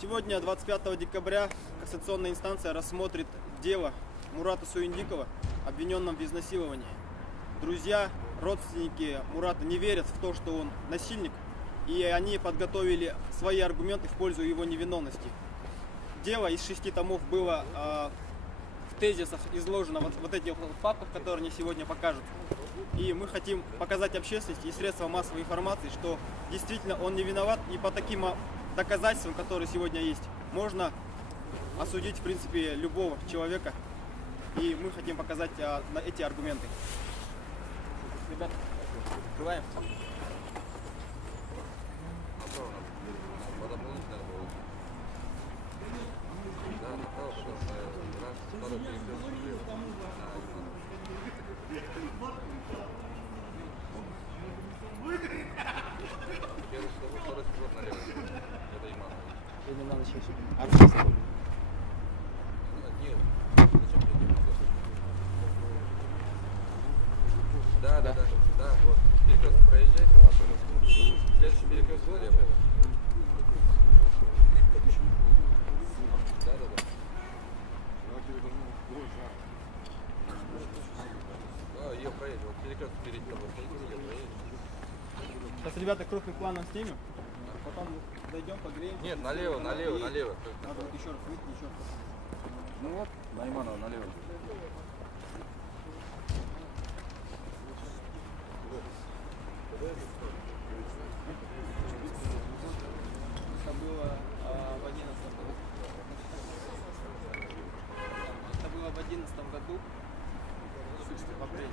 Сегодня, 25 декабря, кассационная инстанция рассмотрит дело Мурата Суиндикова, обвиненном в изнасиловании. Друзья, родственники Мурата не верят в то, что он насильник, и они подготовили свои аргументы в пользу его невиновности. Дело из 6 томов было в тезисах изложено вот этих фактов, которые они сегодня покажут. И мы хотим показать общественности и средствам массовой информации, что действительно он не виноват, и по таким доказательствам, которые сегодня есть, можно осудить, в принципе, любого человека. И мы хотим показать эти аргументы. Ребята, открываем. Да, вот. Перекресток проезжайте. Следующий перекресток налево. Да. Да, ее проедем. Вот перекресток перед тобой. Ее проедем. Сейчас, ребята, крупным планом снимем, потом дойдем, погреем. Нет, налево. Надо вот еще раз выйти, еще раз. Ну вот, Найманова налево. Это было в 11 году. В апреле.